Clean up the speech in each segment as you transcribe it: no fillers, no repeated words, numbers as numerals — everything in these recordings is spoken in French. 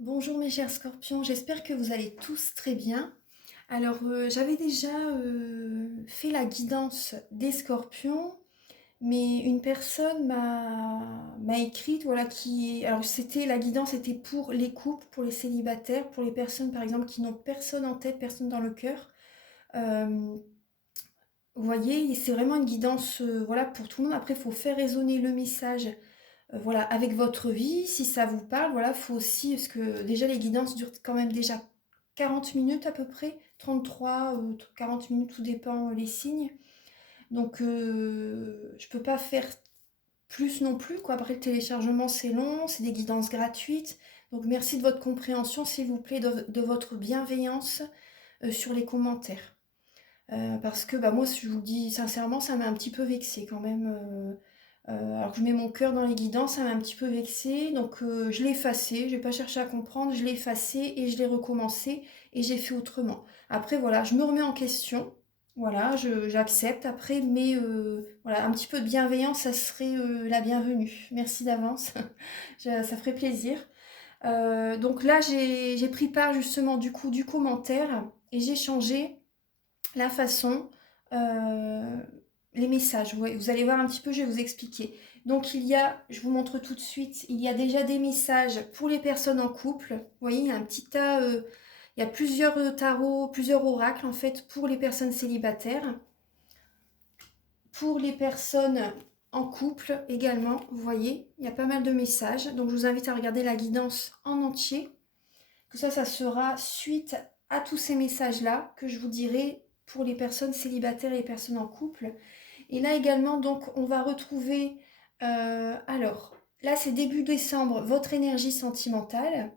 Bonjour mes chers scorpions, j'espère que vous allez tous très bien. Alors j'avais déjà fait la guidance des scorpions, mais une personne m'a écrite, voilà, alors c'était la guidance était pour les couples, pour les célibataires, pour les personnes par exemple qui n'ont personne en tête, personne dans le cœur. Euh, Vous voyez, c'est vraiment une guidance voilà, pour tout le monde. Après, il faut faire résonner le message voilà, avec votre vie, si ça vous parle, voilà, faut aussi, parce que déjà les guidances durent quand même déjà 40 minutes à peu près, 33, 40 minutes, tout dépend les signes. Donc je peux pas faire plus non plus, quoi. Après le téléchargement c'est long, c'est des guidances gratuites. Donc merci de votre compréhension, s'il vous plaît, de votre bienveillance sur les commentaires. Parce que bah, moi, je vous le dis sincèrement, ça m'a un petit peu vexée quand même. Alors que je mets mon cœur dans les guidances, ça m'a un petit peu vexée. Donc je l'ai effacé, je n'ai pas cherché à comprendre, je l'ai effacé et je l'ai recommencé et j'ai fait autrement. Après voilà, je me remets en question. Voilà, j'accepte après, mais voilà, un petit peu de bienveillance, ça serait la bienvenue. Merci d'avance, ça ferait plaisir. Donc là, j'ai pris part justement du coup du commentaire et j'ai changé la façon, euh, les messages. Ouais, vous allez voir un petit peu, je vais vous expliquer. Donc il y a, je vous montre tout de suite, il y a déjà des messages pour les personnes en couple. Vous voyez, il y a un petit tas, il y a plusieurs tarots, plusieurs oracles en fait pour les personnes célibataires. Pour les personnes en couple également, vous voyez, il y a pas mal de messages. Donc je vous invite à regarder la guidance en entier. Tout ça, ça sera suite à tous ces messages-là que je vous dirai pour les personnes célibataires et les personnes en couple. Et là également, donc, on va retrouver, alors, là c'est début décembre, votre énergie sentimentale.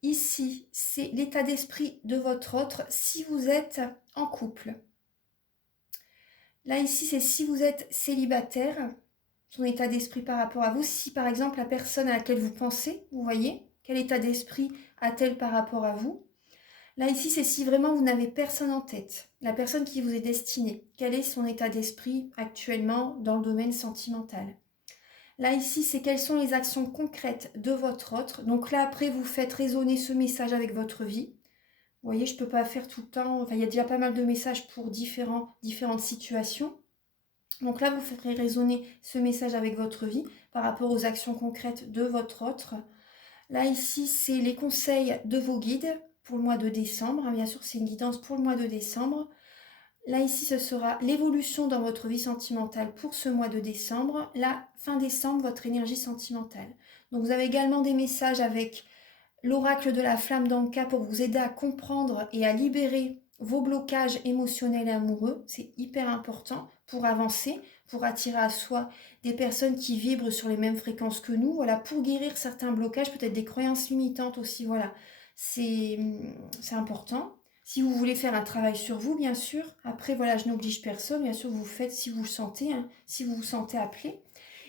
Ici, c'est l'état d'esprit de votre autre si vous êtes en couple. Là, ici, c'est si vous êtes célibataire, son état d'esprit par rapport à vous. Si par exemple la personne à laquelle vous pensez, vous voyez, quel état d'esprit a-t-elle par rapport à vous? Là, ici, c'est si vraiment vous n'avez personne en tête, la personne qui vous est destinée. Quel est son état d'esprit actuellement dans le domaine sentimental? Là, ici, c'est quelles sont les actions concrètes de votre autre. Donc là, après, vous faites résonner ce message avec votre vie. Vous voyez, je ne peux pas faire tout le temps. Enfin, il y a déjà pas mal de messages pour différentes situations. Donc là, vous ferez résonner ce message avec votre vie par rapport aux actions concrètes de votre autre. Là, ici, c'est les conseils de vos guides pour le mois de décembre. Bien sûr, c'est une guidance pour le mois de décembre. Là, ici, ce sera l'évolution dans votre vie sentimentale pour ce mois de décembre. Là, fin décembre, votre énergie sentimentale. Donc, vous avez également des messages avec l'oracle de la flamme d'Anka pour vous aider à comprendre et à libérer vos blocages émotionnels et amoureux. C'est hyper important pour avancer, pour attirer à soi des personnes qui vibrent sur les mêmes fréquences que nous. Voilà, pour guérir certains blocages, peut-être des croyances limitantes aussi. Voilà, c'est important. Si vous voulez faire un travail sur vous, bien sûr. Après, voilà, je n'oblige personne. Bien sûr, vous faites si vous le sentez, hein, si vous vous sentez appelé.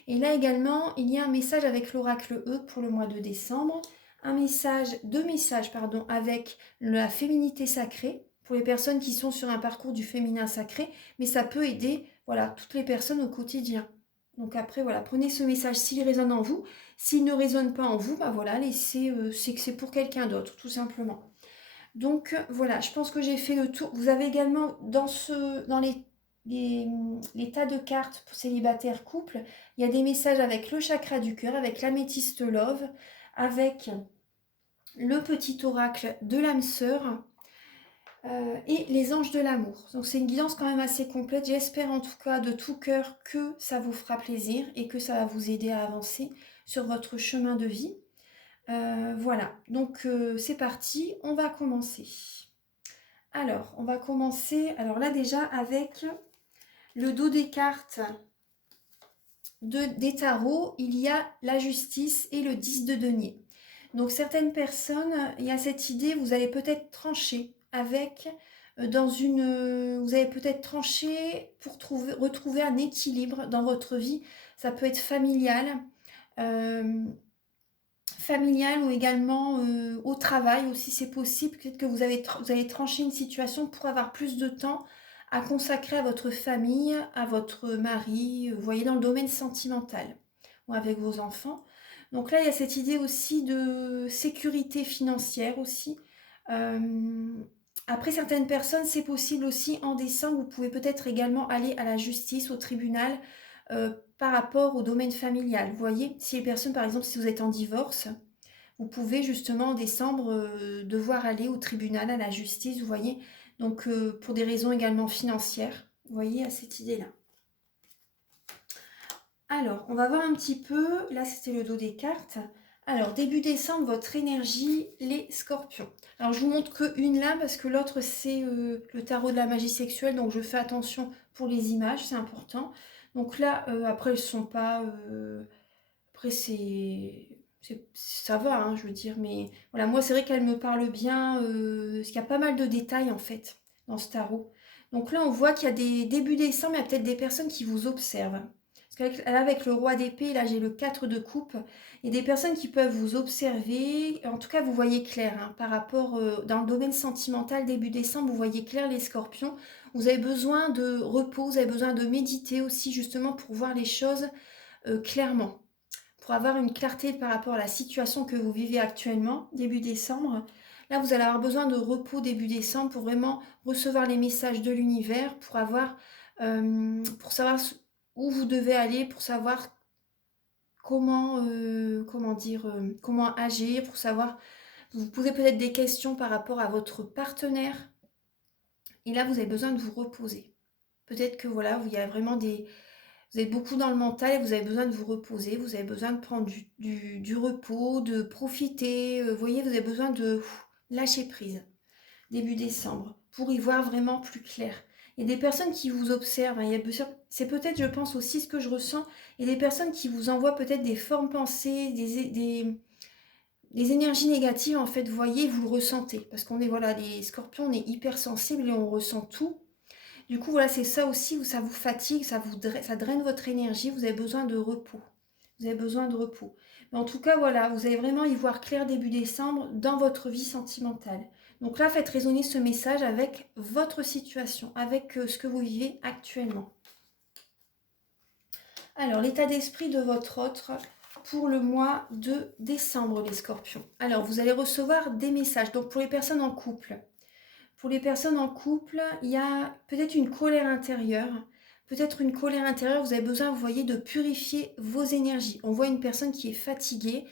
Et là également, il y a un message avec l'oracle E pour le mois de décembre. Deux messages pardon, avec la féminité sacrée pour les personnes qui sont sur un parcours du féminin sacré, mais ça peut aider voilà, toutes les personnes au quotidien. Donc après, voilà, prenez ce message s'il résonne en vous. S'il ne résonne pas en vous, bah voilà, laissez, c'est que c'est pour quelqu'un d'autre, tout simplement. Donc voilà, je pense que j'ai fait le tour. Vous avez également dans les, les tas de cartes pour célibataires couples, il y a des messages avec le chakra du cœur, avec l'améthyste love, avec le petit oracle de l'âme sœur et les anges de l'amour. Donc c'est une guidance quand même assez complète. J'espère en tout cas de tout cœur que ça vous fera plaisir et que ça va vous aider à avancer sur votre chemin de vie. Voilà, donc c'est parti, on va commencer. Alors, on va commencer, alors là déjà avec le dos des cartes des tarots, il y a la justice et le 10 de denier. Donc certaines personnes, il y a cette idée, vous allez peut-être trancher avec, vous allez peut-être trancher pour retrouver un équilibre dans votre vie. Ça peut être euh, familial ou également au travail aussi, c'est possible. Peut-être que vous allez trancher une situation pour avoir plus de temps à consacrer à votre famille, à votre mari, vous voyez, dans le domaine sentimental ou avec vos enfants. Donc là, il y a cette idée aussi de sécurité financière aussi. Euh, Après, certaines personnes, c'est possible aussi en décembre, vous pouvez peut-être également aller à la justice, au tribunal, par rapport au domaine familial. Vous voyez, si les personnes, par exemple, si vous êtes en divorce, vous pouvez justement en décembre devoir aller au tribunal, à la justice, vous voyez. Donc, pour des raisons également financières, vous voyez, à cette idée-là. Alors, on va voir un petit peu, là c'était le dos des cartes. Alors, début décembre, votre énergie, les scorpions. Alors, je vous montre qu'une là, parce que l'autre c'est le tarot de la magie sexuelle, donc je fais attention pour les images, c'est important. Donc là, après, elles sont pas... après, ça va, hein, je veux dire, mais voilà, moi c'est vrai qu'elle me parle bien, parce qu'il y a pas mal de détails en fait dans ce tarot. Donc là, on voit qu'il y a des débuts décembre, il y a peut-être des personnes qui vous observent. Parce que là, avec le roi d'épée, là j'ai le 4 de coupe, il y a des personnes qui peuvent vous observer, en tout cas vous voyez clair, hein, par rapport, dans le domaine sentimental, début décembre, vous voyez clair les scorpions. Vous avez besoin de repos, vous avez besoin de méditer aussi justement pour voir les choses clairement, pour avoir une clarté par rapport à la situation que vous vivez actuellement, début décembre. Là, vous allez avoir besoin de repos début décembre pour vraiment recevoir les messages de l'univers, pour savoir où vous devez aller, pour savoir comment agir, pour savoir, vous posez peut-être des questions par rapport à votre partenaire. Et là, vous avez besoin de vous reposer. Peut-être que voilà, il y a vraiment vous êtes beaucoup dans le mental et vous avez besoin de vous reposer, vous avez besoin de prendre du repos, de profiter. Vous voyez, vous avez besoin de lâcher prise début décembre pour y voir vraiment plus clair. Il y a des personnes qui vous observent, hein, c'est peut-être, je pense aussi ce que je ressens, il y a des personnes qui vous envoient peut-être des formes pensées, des énergies négatives, en fait, vous voyez, vous le ressentez. Parce qu'on est, voilà, les scorpions, on est hypersensibles et on ressent tout. Du coup, voilà, c'est ça aussi où ça vous fatigue, ça draine votre énergie, vous avez besoin de repos. Vous avez besoin de repos. Mais en tout cas, voilà, vous allez vraiment y voir clair début décembre dans votre vie sentimentale. Donc là, faites résonner ce message avec votre situation, avec ce que vous vivez actuellement. Alors, l'état d'esprit de votre autre pour le mois de décembre, les scorpions. Alors, vous allez recevoir des messages. Donc, pour les personnes en couple, il y a peut-être une colère intérieure. Peut-être une colère intérieure, vous avez besoin, vous voyez, de purifier vos énergies. On voit une personne qui est fatiguée,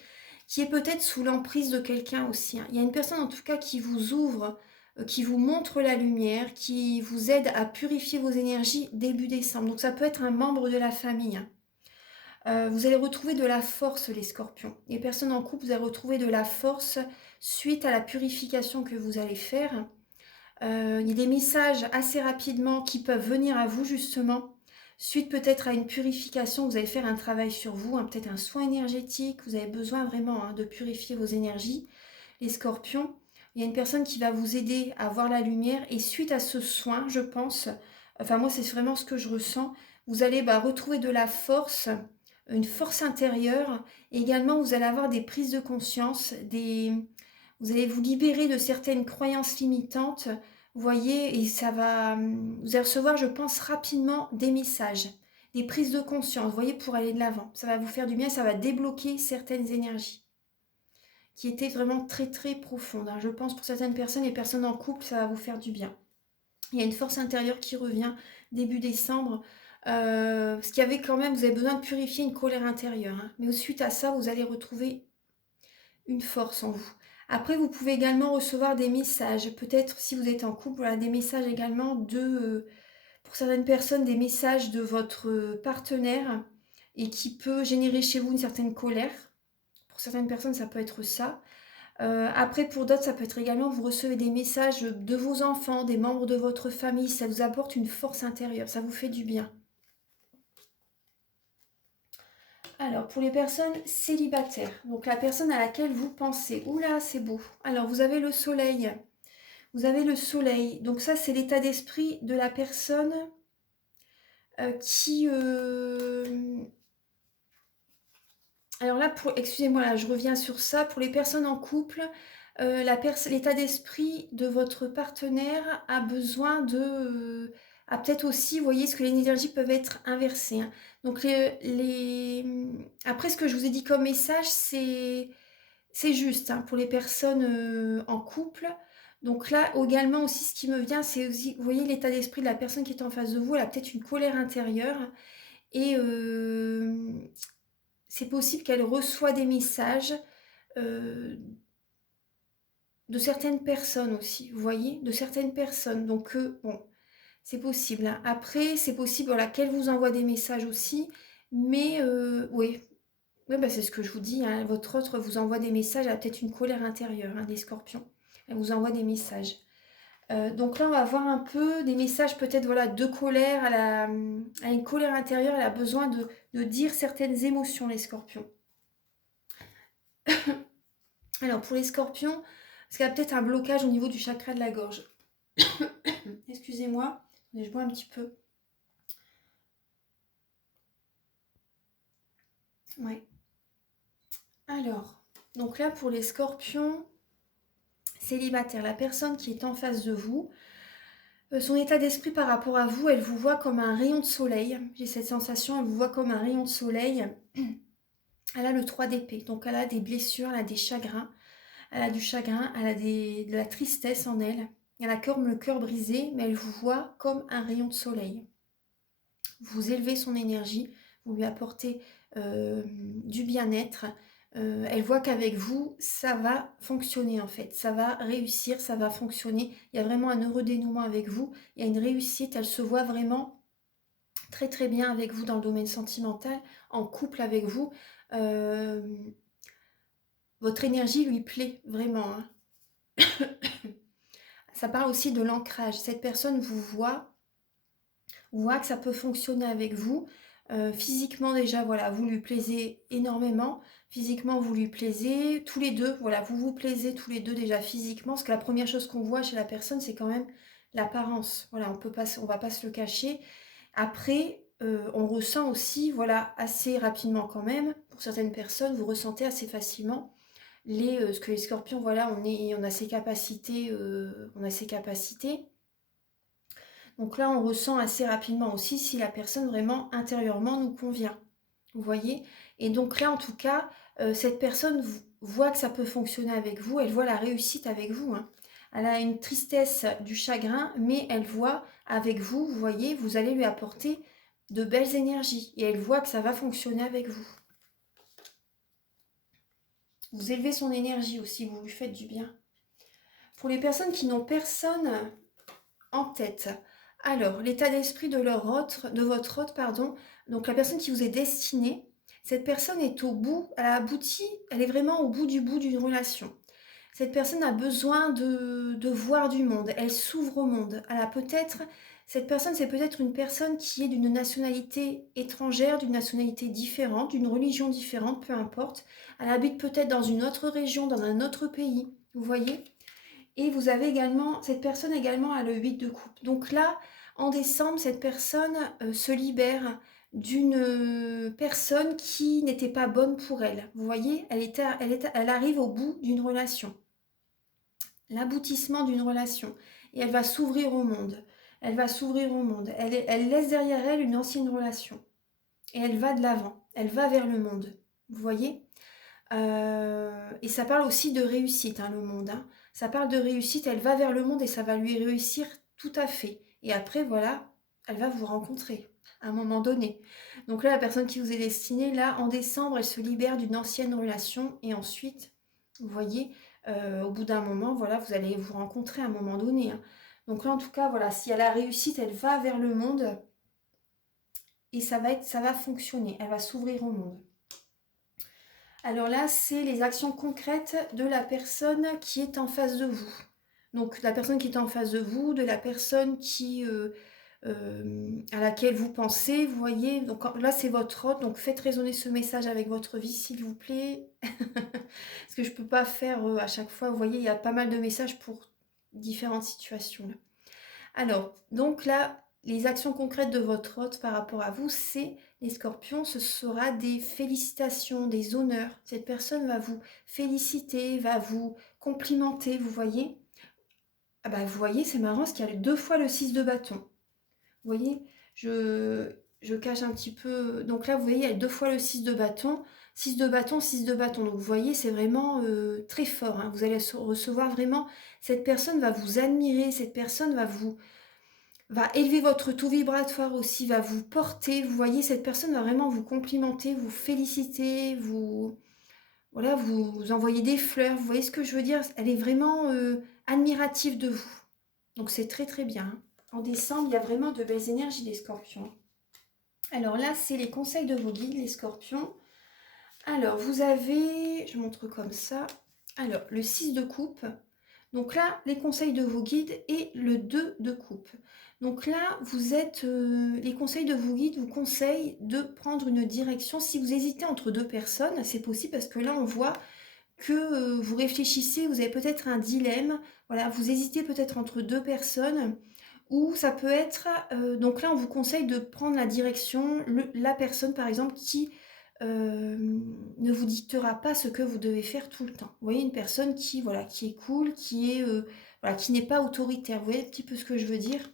qui est peut-être sous l'emprise de quelqu'un aussi, hein. Il y a une personne en tout cas qui vous ouvre, qui vous montre la lumière, qui vous aide à purifier vos énergies début décembre. Donc ça peut être un membre de la famille, hein. Vous allez retrouver de la force, les scorpions. Les personnes en couple, vous allez retrouver de la force suite à la purification que vous allez faire. Il y a des messages assez rapidement qui peuvent venir à vous justement, suite peut-être à une purification, vous allez faire un travail sur vous, hein, peut-être un soin énergétique, vous avez besoin vraiment, hein, de purifier vos énergies. Les scorpions, il y a une personne qui va vous aider à voir la lumière et suite à ce soin, je pense, enfin moi c'est vraiment ce que je ressens, vous allez retrouver de la force, une force intérieure, et également vous allez avoir des prises de conscience, vous allez vous libérer de certaines croyances limitantes, vous voyez, et vous allez recevoir, je pense, rapidement des messages, des prises de conscience, vous voyez, pour aller de l'avant. Ça va vous faire du bien, ça va débloquer certaines énergies qui étaient vraiment très très profondes, hein. Je pense pour certaines personnes, les personnes en couple, ça va vous faire du bien. Il y a une force intérieure qui revient début décembre, parce qu'il y avait quand même, vous avez besoin de purifier une colère intérieure, hein. Mais suite à ça, vous allez retrouver une force en vous. Après, vous pouvez également recevoir des messages. Peut-être si vous êtes en couple, voilà, des messages également pour certaines personnes, des messages de votre partenaire et qui peut générer chez vous une certaine colère. Pour certaines personnes, ça peut être ça. Après, pour d'autres, ça peut être également, vous recevez des messages de vos enfants, des membres de votre famille. Ça vous apporte une force intérieure, ça vous fait du bien. Alors, pour les personnes célibataires, donc la personne à laquelle vous pensez, oula, c'est beau. Alors, vous avez le soleil. Vous avez le soleil. Donc ça, c'est l'état d'esprit de la personne qui... Alors là, excusez-moi, là, je reviens sur ça. Pour les personnes en couple, l'état d'esprit de votre partenaire a besoin peut-être aussi, vous voyez, ce que les énergies peuvent être inversées, hein. Donc, après, ce que je vous ai dit comme message, c'est juste, hein, pour les personnes en couple. Donc là, également aussi, ce qui me vient, c'est aussi, vous voyez, l'état d'esprit de la personne qui est en face de vous. Elle a peut-être une colère intérieure. Et c'est possible qu'elle reçoit des messages euh, de certaines personnes aussi, vous voyez, de certaines personnes. Donc, bon, c'est possible, hein. Après, c'est possible, voilà, qu'elle vous envoie des messages aussi. Mais oui, oui, bah, c'est ce que je vous dis, hein, votre autre vous envoie des messages, elle a peut-être une colère intérieure, hein, des scorpions. Elle vous envoie des messages. Donc là, on va voir un peu des messages peut-être voilà, de colère. Elle a une colère intérieure, elle a besoin de dire certaines émotions, les scorpions. Alors pour les scorpions, parce qu'il y a peut-être un blocage au niveau du chakra de la gorge. Excusez-moi, je bois un petit peu. Ouais. Alors, donc là pour les scorpions célibataires, la personne qui est en face de vous, son état d'esprit par rapport à vous, elle vous voit comme un rayon de soleil. J'ai cette sensation, elle vous voit comme un rayon de soleil. Elle a le 3 d'épée, donc elle a des blessures, elle a des chagrins. Elle a du chagrin, elle a de la tristesse en elle. Elle a comme le cœur brisé, mais elle vous voit comme un rayon de soleil. Vous élevez son énergie, vous lui apportez du bien-être. Elle voit qu'avec vous, ça va fonctionner en fait. Ça va réussir, ça va fonctionner. Il y a vraiment un heureux dénouement avec vous. Il y a une réussite, elle se voit vraiment très très bien avec vous dans le domaine sentimental, en couple avec vous. Votre énergie lui plaît vraiment, hein. Ça parle aussi de l'ancrage. Cette personne vous voit que ça peut fonctionner avec vous. Physiquement déjà, voilà, vous lui plaisez énormément. Physiquement, vous lui plaisez. Tous les deux, voilà, vous vous plaisez tous les deux déjà physiquement. Parce que la première chose qu'on voit chez la personne, c'est quand même l'apparence. Voilà, on va pas se le cacher. Après, on ressent aussi, voilà, assez rapidement quand même. Pour certaines personnes, vous ressentez assez facilement ce que les scorpions, voilà, on a ses capacités, on a ses capacités. Donc là, on ressent assez rapidement aussi si la personne vraiment intérieurement nous convient. Vous voyez? Et donc là, en tout cas, cette personne voit que ça peut fonctionner avec vous, elle voit la réussite avec vous, hein. Elle a une tristesse, du chagrin, mais elle voit avec vous, vous voyez, vous allez lui apporter de belles énergies. Et elle voit que ça va fonctionner avec vous. Vous élevez son énergie aussi, vous lui faites du bien. Pour les personnes qui n'ont personne en tête, alors l'état d'esprit de votre hôte, pardon, donc la personne qui vous est destinée, cette personne est au bout, elle a abouti, elle est vraiment au bout d'une relation. Cette personne a besoin de voir du monde, elle s'ouvre au monde. Elle a peut-être, cette personne, c'est peut-être une personne qui est d'une nationalité étrangère, d'une nationalité différente, d'une religion différente, peu importe. Elle habite peut-être dans une autre région, dans un autre pays, vous voyez? Et vous avez également, cette personne également a le 8 de coupe. Donc là, en décembre, cette personne se libère d'une personne qui n'était pas bonne pour elle. Vous voyez, elle arrive au bout d'une relation, l'aboutissement d'une relation. Et elle va s'ouvrir au monde. Elle va s'ouvrir au monde. Elle laisse derrière elle une ancienne relation. Et elle va de l'avant. Elle va vers le monde. Vous voyez? Et ça parle aussi de réussite, hein, le monde, hein. Ça parle de réussite, elle va vers le monde et ça va lui réussir tout à fait. Et après, voilà, elle va vous rencontrer à un moment donné. Donc là, la personne qui vous est destinée, là, en décembre, elle se libère d'une ancienne relation et ensuite, vous voyez, au bout d'un moment, voilà, vous allez vous rencontrer à un moment donné, hein. Donc là, en tout cas, voilà, si elle a réussite, elle va vers le monde et ça va fonctionner. Elle va s'ouvrir au monde. Alors là, c'est les actions concrètes de la personne qui est en face de vous. Donc la personne qui est en face de vous, de la personne à laquelle vous pensez, vous voyez. Donc là, c'est votre hôte, donc faites résonner ce message avec votre vie, s'il vous plaît. Parce que je ne peux pas faire à chaque fois, vous voyez, il y a pas mal de messages pour différentes situations, là. Alors, donc là, les actions concrètes de votre hôte par rapport à vous, c'est les scorpions, ce sera des félicitations, des honneurs. Cette personne va vous féliciter, va vous complimenter, vous voyez. Ah bah, vous voyez, c'est marrant parce qu'il y a 2 fois le 6 de bâton. Vous voyez, je cache un petit peu. Donc là, vous voyez, il y a 2 fois le 6 de bâton. 6 de bâton, 6 de bâton. Donc vous voyez, c'est vraiment très fort, hein. Vous allez recevoir vraiment, cette personne va vous admirer, cette personne va élever votre taux vibratoire aussi, va vous porter. Vous voyez, cette personne va vraiment vous complimenter, vous féliciter, voilà, vous envoyer des fleurs. Vous voyez ce que je veux dire? Elle est vraiment admirative de vous. Donc c'est très très bien, hein. En décembre, il y a vraiment de belles énergies des scorpions. Alors là, c'est les conseils de vos guides, les scorpions. Alors, vous avez, je montre comme ça. Alors, le 6 de coupe. Donc là, les conseils de vos guides et le 2 de coupe. Donc là, vous êtes, les conseils de vos guides vous conseillent de prendre une direction. Si vous hésitez entre 2 personnes, c'est possible parce que là, on voit que vous réfléchissez, vous avez peut-être un dilemme. Voilà, vous hésitez peut-être entre 2 personnes. Ou ça peut être, donc là on vous conseille de prendre la direction, la personne par exemple qui ne vous dictera pas ce que vous devez faire tout le temps. Vous voyez, une personne qui, voilà, qui est cool, voilà, qui n'est pas autoritaire. Vous voyez un petit peu ce que je veux dire?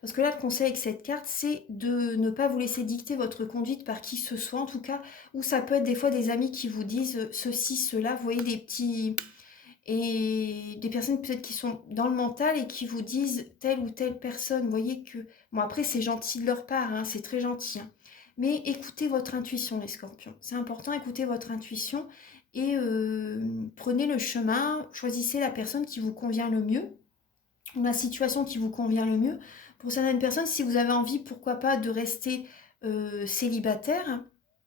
Parce que là, le conseil avec cette carte, c'est de ne pas vous laisser dicter votre conduite par qui que ce soit, en tout cas, ou ça peut être des fois des amis qui vous disent ceci, cela. Vous voyez, des petits, et des personnes peut-être qui sont dans le mental et qui vous disent telle ou telle personne. Vous voyez que, bon après c'est gentil de leur part, hein, c'est très gentil, hein. Mais écoutez votre intuition les scorpions. C'est important, écoutez votre intuition et prenez le chemin, choisissez la personne qui vous convient le mieux, ou la situation qui vous convient le mieux. Pour certaines personnes, si vous avez envie, pourquoi pas, de rester célibataire,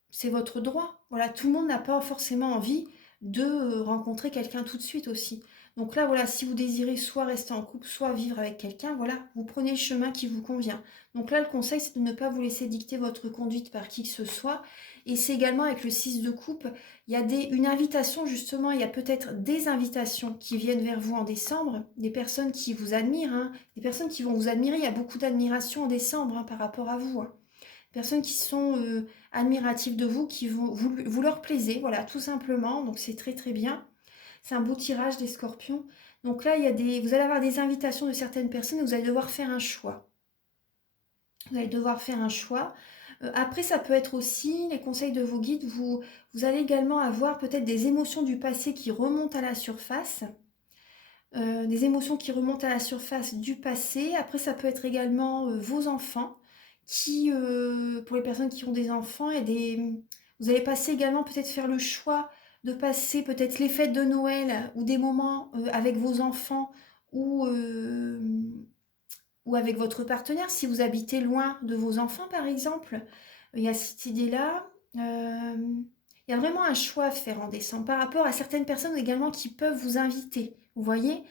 c'est votre droit. Voilà, tout le monde n'a pas forcément envie de rencontrer quelqu'un tout de suite aussi. Donc là, voilà, si vous désirez soit rester en couple, soit vivre avec quelqu'un, voilà, vous prenez le chemin qui vous convient. Donc là, le conseil, c'est de ne pas vous laisser dicter votre conduite par qui que ce soit. Et c'est également avec le 6 de coupe, il y a une invitation, justement, il y a peut-être des invitations qui viennent vers vous en décembre, des personnes qui vous admirent, hein, des personnes qui vont vous admirer. Il y a beaucoup d'admiration en décembre, hein, par rapport à vous, hein. Personnes qui sont admiratives de vous, qui vous leur plaisez, voilà, tout simplement. Donc c'est très très bien. C'est un beau tirage des scorpions. Donc là, vous allez avoir des invitations de certaines personnes et vous allez devoir faire un choix. Vous allez devoir faire un choix. Après, ça peut être aussi les conseils de vos guides. Vous allez également avoir peut-être des émotions du passé qui remontent à la surface. Des émotions qui remontent à la surface du passé. Après, ça peut être également vos enfants qui, pour les personnes qui ont des enfants, vous allez passer également peut-être faire le choix de passer peut-être les fêtes de Noël ou des moments avec vos enfants ou, euh, ou avec votre partenaire, si vous habitez loin de vos enfants par exemple. Il y a cette idée-là. Il y a vraiment un choix à faire en décembre par rapport à certaines personnes également qui peuvent vous inviter, vous voyez,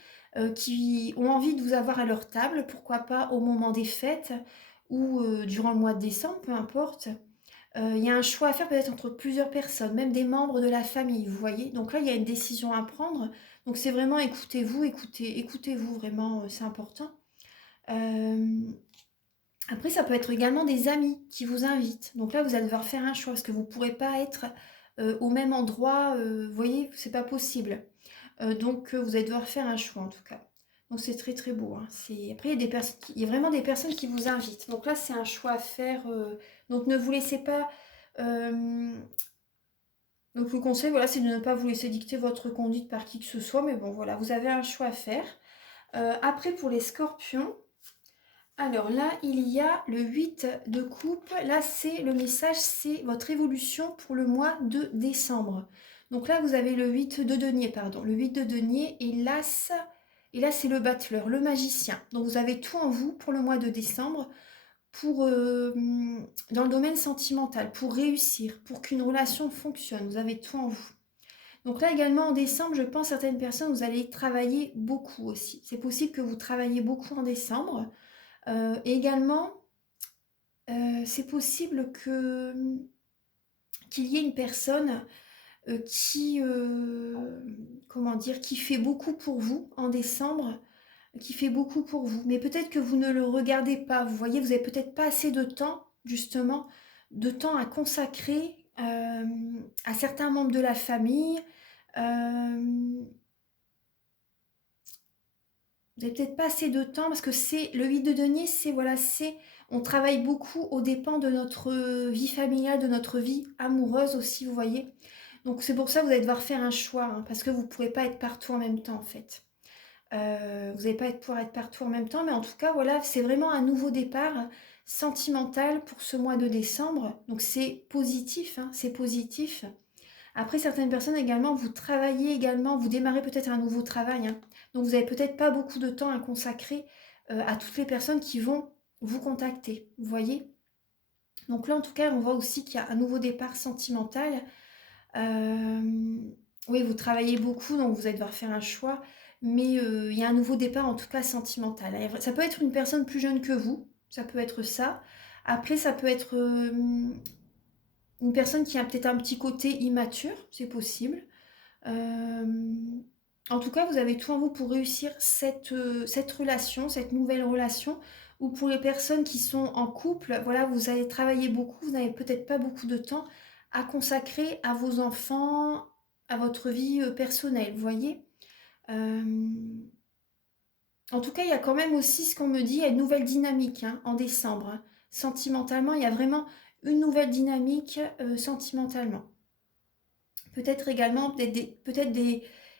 qui ont envie de vous avoir à leur table, pourquoi pas au moment des fêtes ou durant le mois de décembre, peu importe. Il y a un choix à faire peut-être entre plusieurs personnes, même des membres de la famille, vous voyez. Donc là, il y a une décision à prendre. Donc c'est vraiment écoutez-vous, écoutez-vous vraiment, c'est important. Euh, Après, ça peut être également des amis qui vous invitent. Donc là, vous allez devoir faire un choix parce que vous ne pourrez pas être au même endroit. Vous voyez, c'est pas possible. Donc, vous allez devoir faire un choix en tout cas. Donc, c'est très très beau, hein. Après, il y a vraiment des personnes qui vous invitent. Donc là, c'est un choix à faire. Donc, ne vous laissez pas. euh, Donc, le conseil, voilà, c'est de ne pas vous laisser dicter votre conduite par qui que ce soit. Mais bon, voilà, vous avez un choix à faire. Après, pour les scorpions. Alors là, il y a le 8 de coupe. Là, c'est le message, c'est votre évolution pour le mois de décembre. Donc là, vous avez le 8 de denier, pardon. Le 8 de denier et là, c'est le battleur, le magicien. Donc vous avez tout en vous pour le mois de décembre, pour, dans le domaine sentimental, pour réussir, pour qu'une relation fonctionne. Vous avez tout en vous. Donc là également en décembre, je pense certaines personnes, vous allez travailler beaucoup aussi. C'est possible que vous travaillez beaucoup en décembre. Et également, c'est possible qu'il y ait une personne comment dire, qui fait beaucoup pour vous en décembre, qui fait beaucoup pour vous. Mais peut-être que vous ne le regardez pas. Vous voyez, vous n'avez peut-être pas assez de temps, justement, de temps à consacrer à certains membres de la famille. Vous n'avez peut-être pas assez de temps parce que c'est le 8 de denier, c'est voilà, c'est On travaille beaucoup aux dépens de notre vie familiale, de notre vie amoureuse aussi, vous voyez. Donc c'est pour ça que vous allez devoir faire un choix, hein, parce que vous ne pourrez pas être partout en même temps en fait. Vous n'allez pas pouvoir être partout en même temps, mais en tout cas, voilà, c'est vraiment un nouveau départ sentimental pour ce mois de décembre. Donc c'est positif, hein, c'est positif. Après, certaines personnes également, vous travaillez également, vous démarrez peut-être un nouveau travail, hein. Donc vous n'avez peut-être pas beaucoup de temps à consacrer à toutes les personnes qui vont vous contacter, vous voyez. Donc là, en tout cas, on voit aussi qu'il y a un nouveau départ sentimental. Oui, vous travaillez beaucoup, donc vous allez devoir faire un choix, mais il y a un nouveau départ, en tout cas sentimental. Ça peut être une personne plus jeune que vous, ça peut être ça. Après, ça peut être une personne qui a peut-être un petit côté immature, c'est possible. Euh, En tout cas, vous avez tout en vous pour réussir cette relation, cette nouvelle relation, ou pour les personnes qui sont en couple, voilà, vous allez travailler beaucoup, vous n'avez peut-être pas beaucoup de temps à consacrer à vos enfants, à votre vie personnelle, vous voyez. Euh, En tout cas, il y a quand même aussi ce qu'on me dit, il y a une nouvelle dynamique hein, en décembre, hein. Sentimentalement, il y a vraiment une nouvelle dynamique sentimentalement. Peut-être également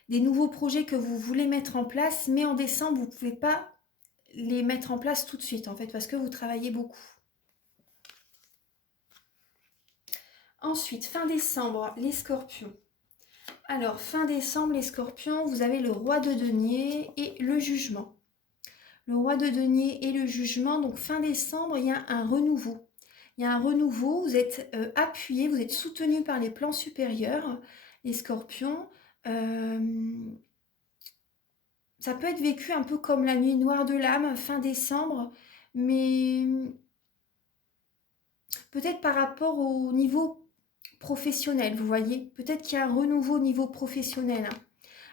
des nouveaux projets que vous voulez mettre en place, mais en décembre, vous ne pouvez pas les mettre en place tout de suite, en fait, parce que vous travaillez beaucoup. Ensuite, fin décembre, les scorpions. Alors, fin décembre, les scorpions, vous avez le roi de denier et le jugement. Le roi de denier et le jugement, donc fin décembre, il y a un renouveau. Il y a un renouveau, vous êtes appuyé, vous êtes soutenu par les plans supérieurs, les scorpions. Euh, Ça peut être vécu un peu comme la nuit noire de l'âme, fin décembre, mais peut-être par rapport au niveau professionnel, vous voyez. Peut-être qu'il y a un renouveau au niveau professionnel, hein.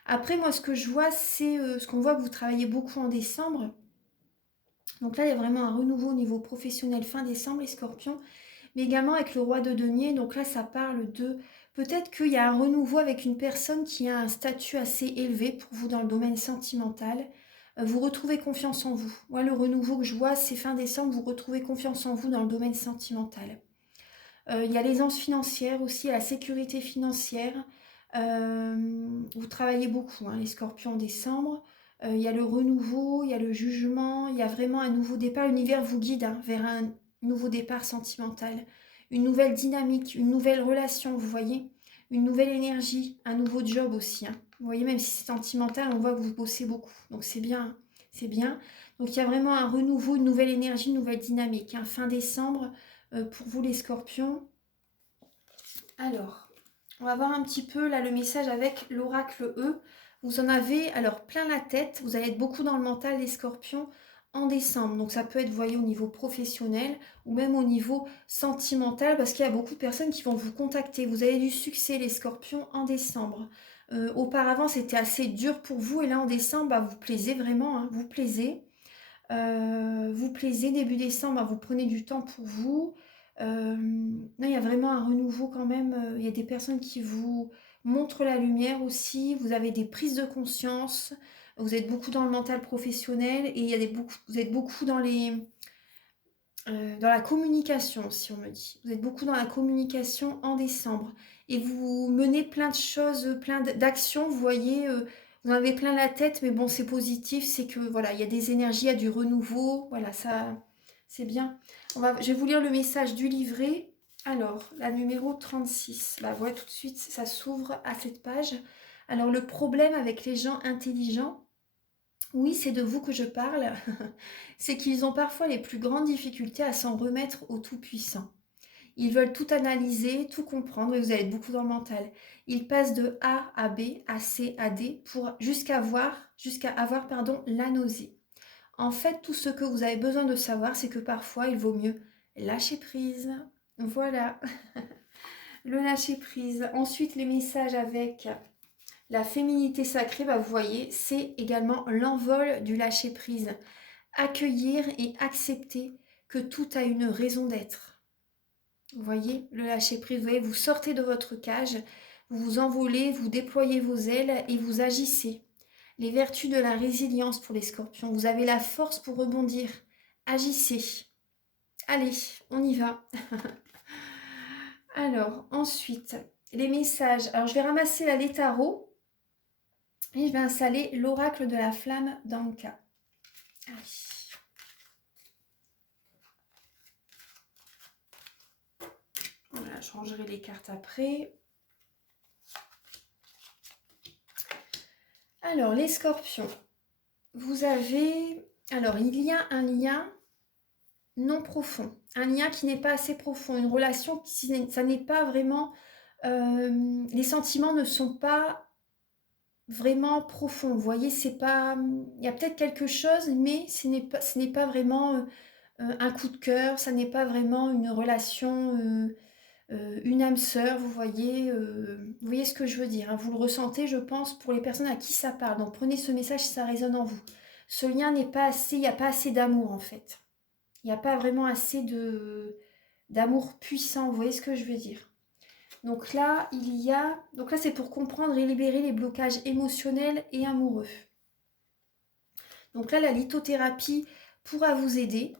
Après, moi, ce que je vois, c'est ce qu'on voit que vous travaillez beaucoup en décembre. Donc là, il y a vraiment un renouveau au niveau professionnel fin décembre, les scorpions. Mais également avec le roi de denier. Donc là, ça parle de... Peut-être qu'il y a un renouveau avec une personne qui a un statut assez élevé pour vous dans le domaine sentimental. Vous retrouvez confiance en vous. Moi, le renouveau que je vois, c'est fin décembre, vous retrouvez confiance en vous dans le domaine sentimental. Il y a l'aisance financière aussi, la sécurité financière. Vous travaillez beaucoup, hein, les scorpions en décembre. Il y a le renouveau, il y a le jugement, il y a vraiment un nouveau départ. L'univers vous guide hein, vers un nouveau départ sentimental, une nouvelle dynamique, une nouvelle relation, vous voyez, une nouvelle énergie, un nouveau job aussi, hein. Vous voyez, même si c'est sentimental, on voit que vous bossez beaucoup. Donc c'est bien, hein, c'est bien. Donc il y a vraiment un renouveau, une nouvelle énergie, une nouvelle dynamique, hein. Fin décembre, pour vous les scorpions. Alors, on va voir un petit peu là le message avec l'oracle E. Vous en avez alors plein la tête, vous allez être beaucoup dans le mental les scorpions en décembre. Donc ça peut être, vous voyez, au niveau professionnel ou même au niveau sentimental parce qu'il y a beaucoup de personnes qui vont vous contacter. Vous avez du succès les scorpions en décembre. Auparavant, c'était assez dur pour vous et là en décembre, bah, vous plaisez vraiment, hein, vous plaisez. Vous plaisez, début décembre, bah, vous prenez du temps pour vous. Là, il y a vraiment un renouveau quand même. Il y a des personnes qui vous montrent la lumière aussi. Vous avez des prises de conscience. Vous êtes beaucoup dans le mental professionnel et il y a vous êtes beaucoup dans la communication, si on me dit. Vous êtes beaucoup dans la communication en décembre. Et vous menez plein de choses, plein d'actions. Vous voyez, vous en avez plein la tête, mais bon, c'est positif. C'est que voilà, il y a des énergies, il y a du renouveau. Voilà, ça, c'est bien. Je vais vous lire le message du livret. Alors, la numéro 36. Bah, voilà, tout de suite, ça s'ouvre à cette page. Alors, le problème avec les gens intelligents, oui, c'est de vous que je parle, c'est qu'ils ont parfois les plus grandes difficultés à s'en remettre au Tout-Puissant. Ils veulent tout analyser, tout comprendre, et vous allez être beaucoup dans le mental. Ils passent de A à B, à C, à D, pour jusqu'à avoir la nausée. En fait, tout ce que vous avez besoin de savoir, c'est que parfois, il vaut mieux lâcher prise. Voilà, le lâcher prise. Ensuite, les messages avec la féminité sacrée, bah, vous voyez, c'est également l'envol du lâcher-prise. Accueillir et accepter que tout a une raison d'être. Vous voyez, le lâcher-prise, vous voyez, vous sortez de votre cage, vous vous envolez, vous déployez vos ailes et vous agissez. Les vertus de la résilience pour les scorpions. Vous avez la force pour rebondir. Agissez. Allez, on y va. Alors, ensuite, les messages. Alors, je vais ramasser la lait tarot et je vais installer l'oracle de la flamme d'Anka. Allez. Voilà, je rangerai les cartes après. Alors, les scorpions. Vous avez... Alors, il y a un lien non profond. Un lien qui n'est pas assez profond. Une relation qui... Ça n'est pas vraiment... les sentiments ne sont pas vraiment profonds. Vous voyez, c'est pas... Il y a peut-être quelque chose, mais ce n'est pas vraiment un coup de cœur. Ça n'est pas vraiment une relation... une âme sœur, vous voyez ce que je veux dire, hein. Vous le ressentez, je pense, pour les personnes à qui ça parle. Donc prenez ce message si ça résonne en vous. Ce lien n'est pas assez, il n'y a pas assez d'amour en fait. Il n'y a pas vraiment assez d'amour puissant, vous voyez ce que je veux dire. Donc là, c'est pour comprendre et libérer les blocages émotionnels et amoureux. Donc là, la lithothérapie pourra vous aider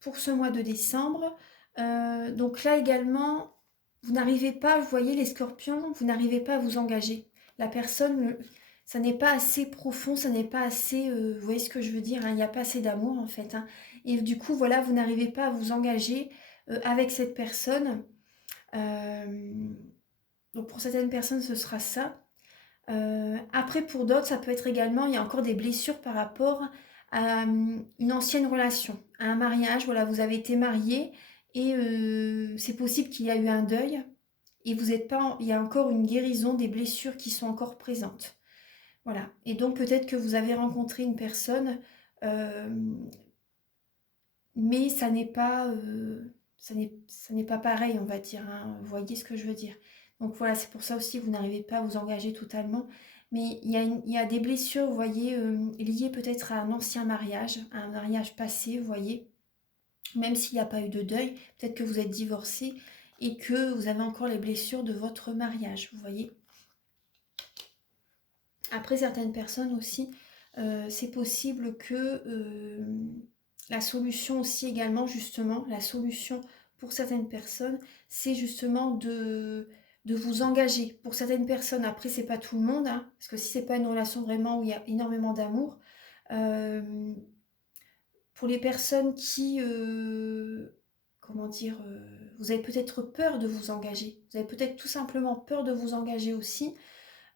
pour ce mois de décembre. Donc là également, vous n'arrivez pas, vous voyez les scorpions, vous n'arrivez pas à vous engager. La personne, ça n'est pas assez profond, ça n'est pas assez, vous voyez ce que je veux dire, hein, il n'y a pas assez d'amour en fait. Hein. Et du coup, voilà, vous n'arrivez pas à vous engager avec cette personne. Donc pour certaines personnes, ce sera ça. Après, pour d'autres, ça peut être également, il y a encore des blessures par rapport à une ancienne relation, à un mariage. Voilà, vous avez été mariés et c'est possible qu'il y a eu un deuil et vous êtes pas, il y a encore une guérison des blessures qui sont encore présentes. Voilà. Et donc peut-être que vous avez rencontré une personne, euh, mais ça n'est pas pareil, on va dire. Hein. Vous voyez ce que je veux dire. Donc voilà, c'est pour ça aussi que vous n'arrivez pas à vous engager totalement. Mais il y a des blessures, vous voyez, liées peut-être à un ancien mariage, à un mariage passé, vous voyez. Même s'il n'y a pas eu de deuil, peut-être que vous êtes divorcé et que vous avez encore les blessures de votre mariage, vous voyez. Après, certaines personnes aussi, c'est possible que la solution aussi également, justement, la solution pour certaines personnes, c'est justement de vous engager. Pour certaines personnes, après, c'est pas tout le monde, hein, parce que si c'est pas une relation vraiment où il y a énormément d'amour, pour les personnes qui, comment dire, vous avez peut-être peur de vous engager. Vous avez peut-être tout simplement peur de vous engager aussi.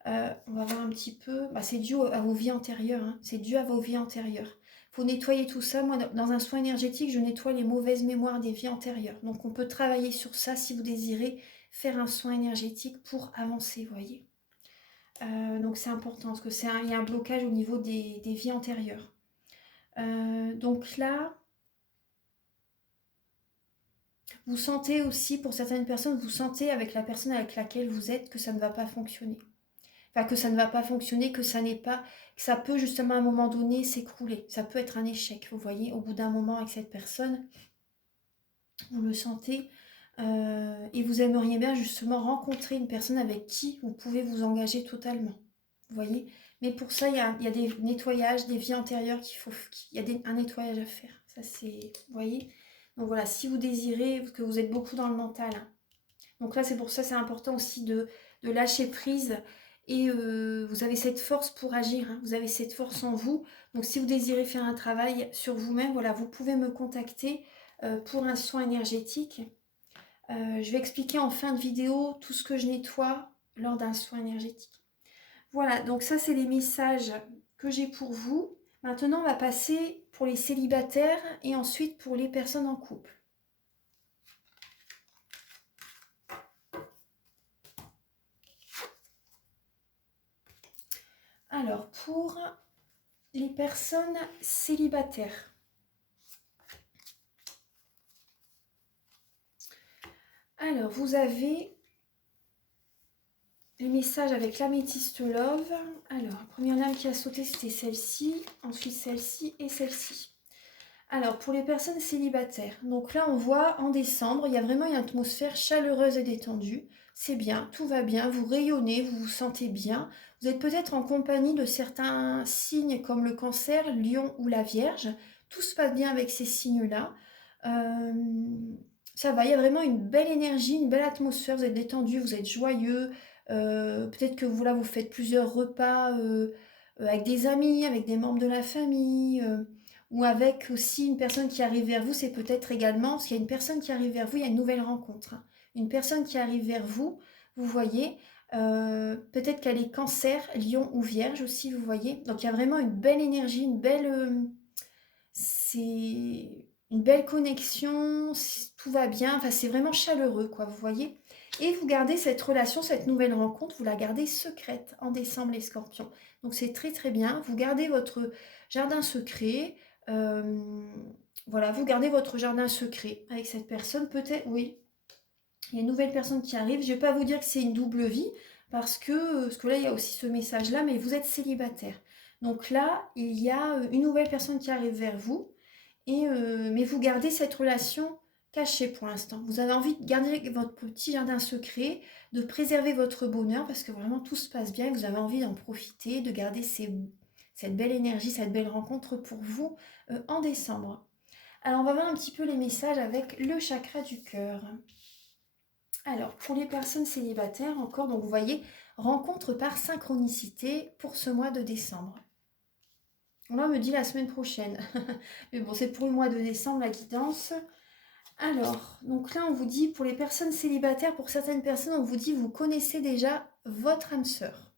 On va voir un petit peu, c'est dû à vos vies antérieures, hein. C'est dû à vos vies antérieures. Il faut nettoyer tout ça. Moi, dans un soin énergétique, je nettoie les mauvaises mémoires des vies antérieures. Donc, on peut travailler sur ça si vous désirez faire un soin énergétique pour avancer, vous voyez. Donc, c'est important parce que il y a un blocage au niveau des vies antérieures. Donc là, vous sentez aussi, pour certaines personnes, vous sentez avec la personne avec laquelle vous êtes que ça ne va pas fonctionner. Enfin, que ça ne va pas fonctionner, que ça n'est pas, que ça peut justement à un moment donné s'écrouler. Ça peut être un échec, vous voyez, au bout d'un moment avec cette personne, vous le sentez, et vous aimeriez bien justement rencontrer une personne avec qui vous pouvez vous engager totalement, vous voyez. Mais pour ça, il y a des nettoyages, des vies antérieures il y a un nettoyage à faire. Ça c'est, vous voyez. Donc voilà, si vous désirez, parce que vous êtes beaucoup dans le mental, hein. Donc là, c'est pour ça, c'est important aussi de lâcher prise. Et vous avez cette force pour agir, hein. Vous avez cette force en vous. Donc si vous désirez faire un travail sur vous-même, voilà, vous pouvez me contacter pour un soin énergétique. Je vais expliquer en fin de vidéo tout ce que je nettoie lors d'un soin énergétique. Voilà, donc ça c'est les messages que j'ai pour vous. Maintenant, on va passer pour les célibataires et ensuite pour les personnes en couple. Alors, pour les personnes célibataires, alors vous avez les messages avec l'améthyste love. Alors, la première lame qui a sauté, c'était celle-ci, ensuite celle-ci et celle-ci. Alors, pour les personnes célibataires, donc là, on voit en décembre, il y a vraiment une atmosphère chaleureuse et détendue. C'est bien, tout va bien, vous rayonnez, vous vous sentez bien. Vous êtes peut-être en compagnie de certains signes comme le cancer, lion ou la vierge. Tout se passe bien avec ces signes-là. Ça va, il y a vraiment une belle énergie, une belle atmosphère, vous êtes détendu, vous êtes joyeux. Peut-être que vous faites plusieurs repas avec des amis, avec des membres de la famille, ou avec aussi une personne qui arrive vers vous. C'est peut-être également, parce qu'il y a une personne qui arrive vers vous, il y a une nouvelle rencontre, hein. Une personne qui arrive vers vous, vous voyez, peut-être qu'elle est cancer, lion ou vierge aussi, vous voyez. Donc il y a vraiment une belle énergie, c'est une belle connexion, tout va bien, enfin c'est vraiment chaleureux quoi, vous voyez. Et vous gardez cette relation, cette nouvelle rencontre, vous la gardez secrète en décembre les scorpions. Donc c'est très très bien, vous gardez votre jardin secret, euh, voilà, vous gardez votre jardin secret avec cette personne, peut-être, oui, il y a une nouvelle personne qui arrive, je ne vais pas vous dire que c'est une double vie, parce que là il y a aussi ce message là, mais vous êtes célibataire. Donc là, il y a une nouvelle personne qui arrive vers vous, mais vous gardez cette relation cachée pour l'instant. Vous avez envie de garder votre petit jardin secret, de préserver votre bonheur parce que vraiment tout se passe bien et vous avez envie d'en profiter, de garder cette belle énergie, cette belle rencontre pour vous en décembre. Alors on va voir un petit peu les messages avec le chakra du cœur. Alors pour les personnes célibataires encore, donc vous voyez, rencontre par synchronicité pour ce mois de décembre. Là, on me dit la semaine prochaine. Mais bon, c'est pour le mois de décembre, la guidance. Alors, donc là, on vous dit, pour les personnes célibataires, pour certaines personnes, on vous dit, vous connaissez déjà votre âme sœur.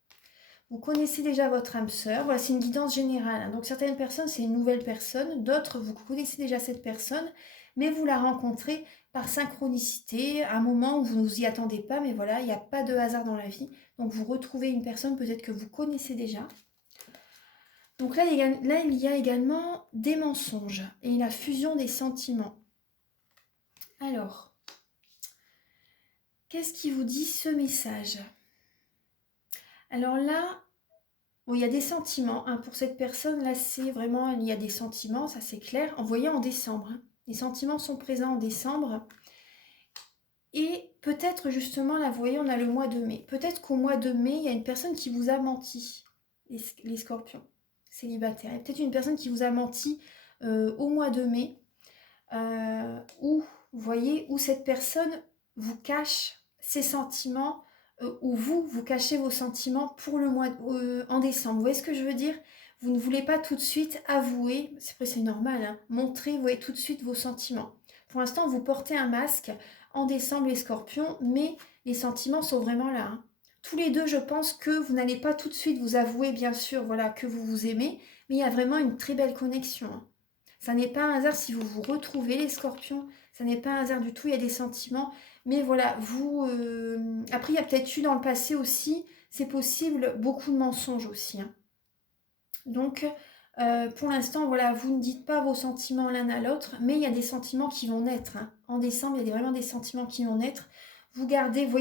Vous connaissez déjà votre âme sœur. Voilà, c'est une guidance générale, hein. Donc, certaines personnes, c'est une nouvelle personne. D'autres, vous connaissez déjà cette personne, mais vous la rencontrez par synchronicité, à un moment où vous ne vous y attendez pas. Mais voilà, il n'y a pas de hasard dans la vie. Donc, vous retrouvez une personne peut-être que vous connaissez déjà. Donc là, il y a également des mensonges et la fusion des sentiments. Alors, qu'est-ce qui vous dit ce message? Alors là, bon, il y a des sentiments, hein. Pour cette personne, là, c'est vraiment, il y a des sentiments, ça c'est clair. En voyant en décembre, hein. Les sentiments sont présents en décembre. Et peut-être justement, là, vous voyez, on a le mois de mai. Peut-être qu'au mois de mai, il y a une personne qui vous a menti, les scorpions célibataires. Il y a peut-être une personne qui vous a menti au mois de mai. Où, vous voyez, où cette personne vous cache ses sentiments, où vous cachez vos sentiments pour le mois en décembre. Vous voyez ce que je veux dire? Vous ne voulez pas tout de suite avouer, c'est normal, hein, montrer, vous voyez, tout de suite vos sentiments. Pour l'instant, vous portez un masque en décembre les scorpions, mais les sentiments sont vraiment là, hein. Tous les deux, je pense que vous n'allez pas tout de suite vous avouer, bien sûr, voilà, que vous vous aimez, mais il y a vraiment une très belle connexion, hein. Ça n'est pas un hasard si vous vous retrouvez les scorpions, ça n'est pas un hasard du tout, il y a des sentiments. Mais voilà, après, il y a peut-être eu dans le passé aussi, c'est possible, beaucoup de mensonges aussi, hein. Donc, pour l'instant, voilà, vous ne dites pas vos sentiments l'un à l'autre, mais il y a des sentiments qui vont naître, hein. En décembre, il y a vraiment des sentiments qui vont naître. Vous gardez, vous voyez,